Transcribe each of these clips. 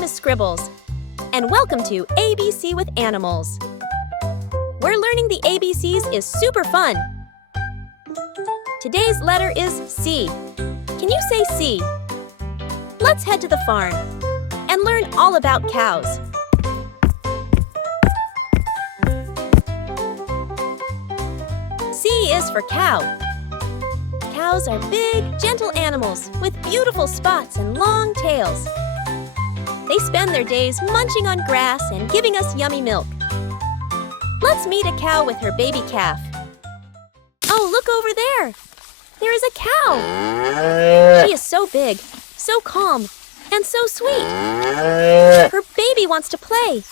name is Scribbles, and welcome to ABC with Animals. We're learning the ABCs is super fun. Today's letter is C. Can you say C? Let's head to the farm and learn all about cows. C is for cow. Cows are big, gentle animals with beautiful spots and long tails. They spend their days munching on grass and giving us yummy milk. Let's meet a cow with her baby calf. Oh, look over there! There is a cow! She is so big, so calm, and so sweet. Her baby wants to play.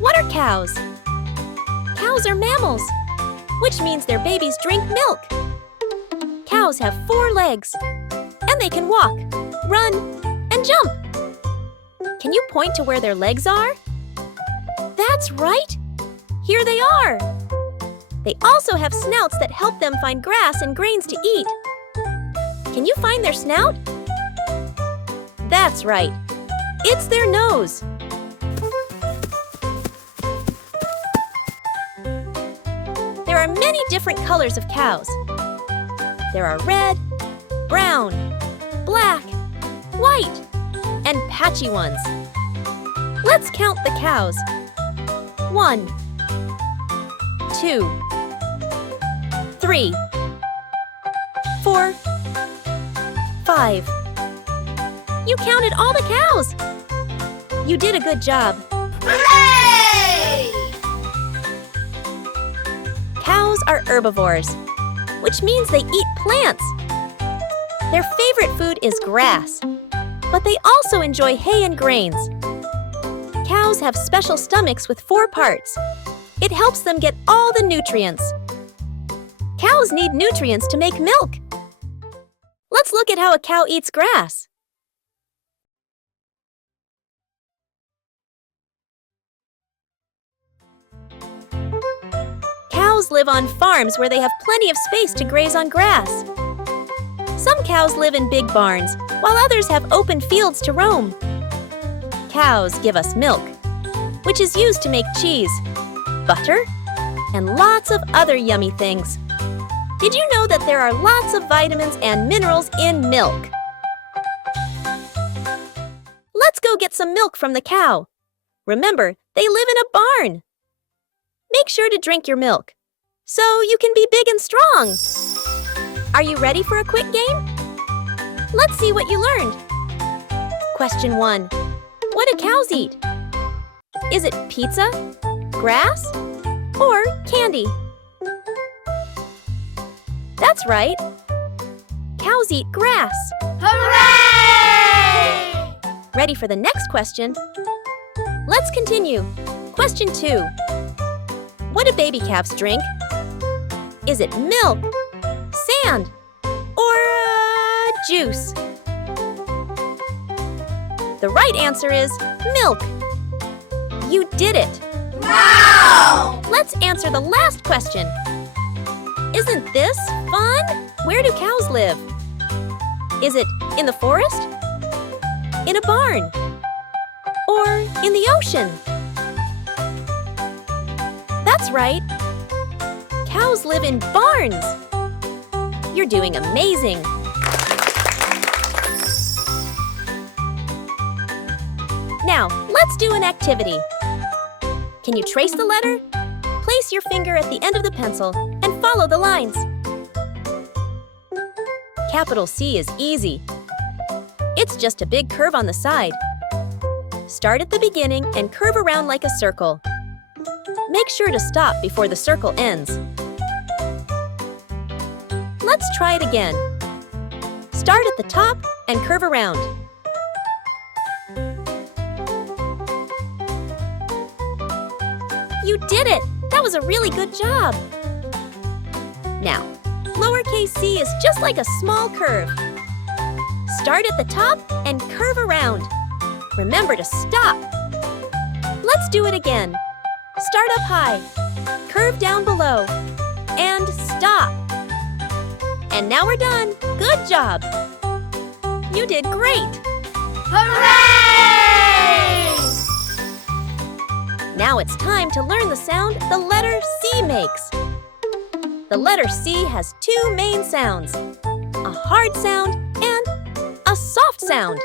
What are cows? Cows are mammals, which means their babies drink milk. Cows have 4 legs, and they can walk, run, and jump. Can you point to where their legs are? That's right! Here they are! They also have snouts that help them find grass and grains to eat. Can you find their snout? That's right! It's their nose! There are many different colors of cows. There are red, brown, black, white, and patchy ones. Let's count the cows. 1, 2, 3, 4, 5. You counted all the cows! You did a good job. Hooray! Cows are herbivores, which means they eat plants. Their favorite food is grass, but they also enjoy hay and grains. Cows have special stomachs with 4 parts. It helps them get all the nutrients. Cows need nutrients to make milk. Let's look at how a cow eats grass. Cows live on farms where they have plenty of space to graze on grass. Some cows live in big barns, while others have open fields to roam. Cows give us milk, which is used to make cheese, butter, and lots of other yummy things. Did you know that there are lots of vitamins and minerals in milk? Let's go get some milk from the cow. Remember, they live in a barn. Make sure to drink your milk, so you can be big and strong. Are you ready for a quick game? Let's see what you learned. Question 1. What do cows eat? Is it pizza, grass, or candy? That's right. Cows eat grass. Hooray! Ready for the next question? Let's continue. Question 2. What do baby calves drink? Is it milk, sand, or juice? The right answer is milk. You did it! Wow! Let's answer the last question. Isn't this fun? Where do cows live? Is it in the forest, in a barn, or in the ocean? That's right. Cows live in barns. You're doing amazing. Now, let's do an activity. Can you trace the letter? Place your finger at the end of the pencil and follow the lines. Capital C is easy. It's just a big curve on the side. Start at the beginning and curve around like a circle. Make sure to stop before the circle ends. Let's try it again. Start at the top and curve around. You did it! That was a really good job! Now, lowercase c is just like a small curve. Start at the top and curve around. Remember to stop. Let's do it again. Start up high, curve down below, and stop. And now we're done. Good job! You did great! Hooray! Now it's time to learn the sound the letter C makes. The letter C has two main sounds, a hard sound and a soft sound.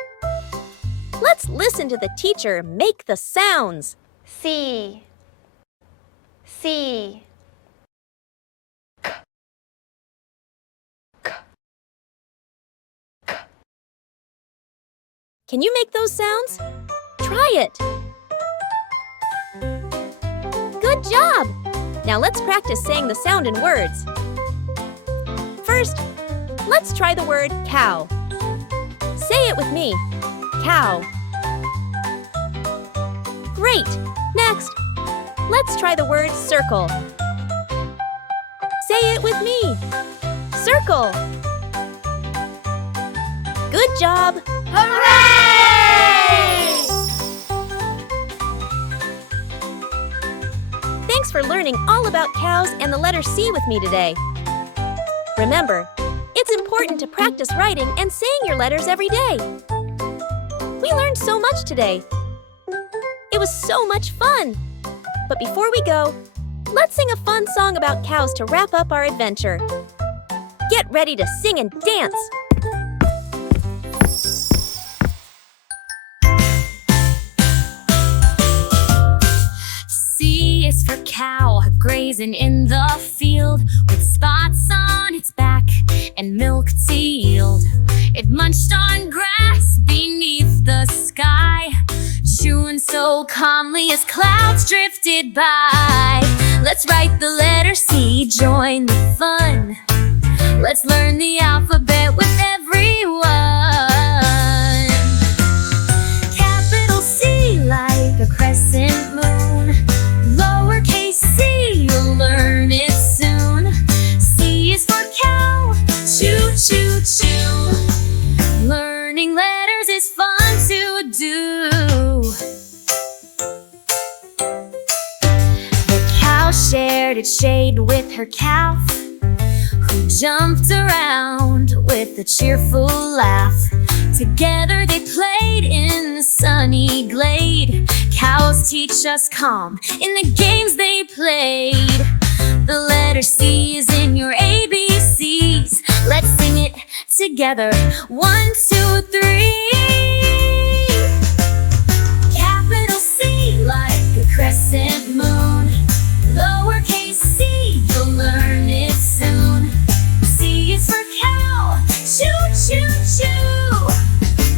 Let's listen to the teacher make the sounds. C, C. Can you make those sounds? Try it. Good job! Now let's practice saying the sound in words. First, let's try the word cow. Say it with me. Cow. Great! Next, let's try the word circle. Say it with me. Circle. Good job! Hooray! Thanks for learning all about cows and the letter C with me today. Remember, it's important to practice writing and saying your letters every day. We learned so much today. It was so much fun. But before we go, let's sing a fun song about cows to wrap up our adventure. Get ready to sing and dance. C is for cow, grazing in the field with spots on its back and milk to yield. It munched on grass beneath the sky, chewing so calmly as clouds drifted by. Let's write the letter C, join the fun. Let's learn the alphabet with everyone. Capital C like a crescent moon. Lowercase c, you'll learn it soon. C is for cow, choo choo choo. Learning letters is fun to do. The cow shared its shade with her calf, who jumped around with a cheerful laugh. Together they played in the sunny glade. Cows teach us calm in the games they played. The letter C is in your ABCs. Let's sing it together. 1, 2, 3. Capital C like a crescent moon. Lowercase c, you'll learn it soon. C is for cow, choo choo choo.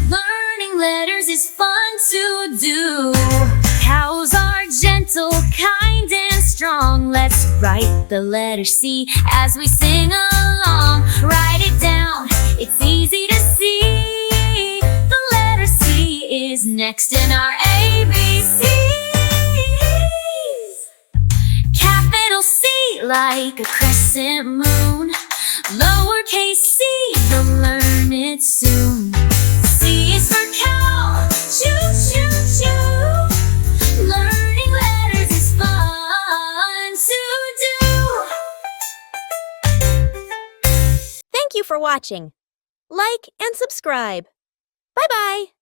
Learning letters is fun to do. Cows are gentle, kind, and strong. Let's write the letter C as we sing along. Write it down, it's easy to see. The letter C is next in our ABCs. Capital C like a crescent moon. Lowercase c, you'll learn it soon. C is for cow, choo choo choo. Learning letters is fun to do. Thank you for watching. Like and subscribe. Bye-bye.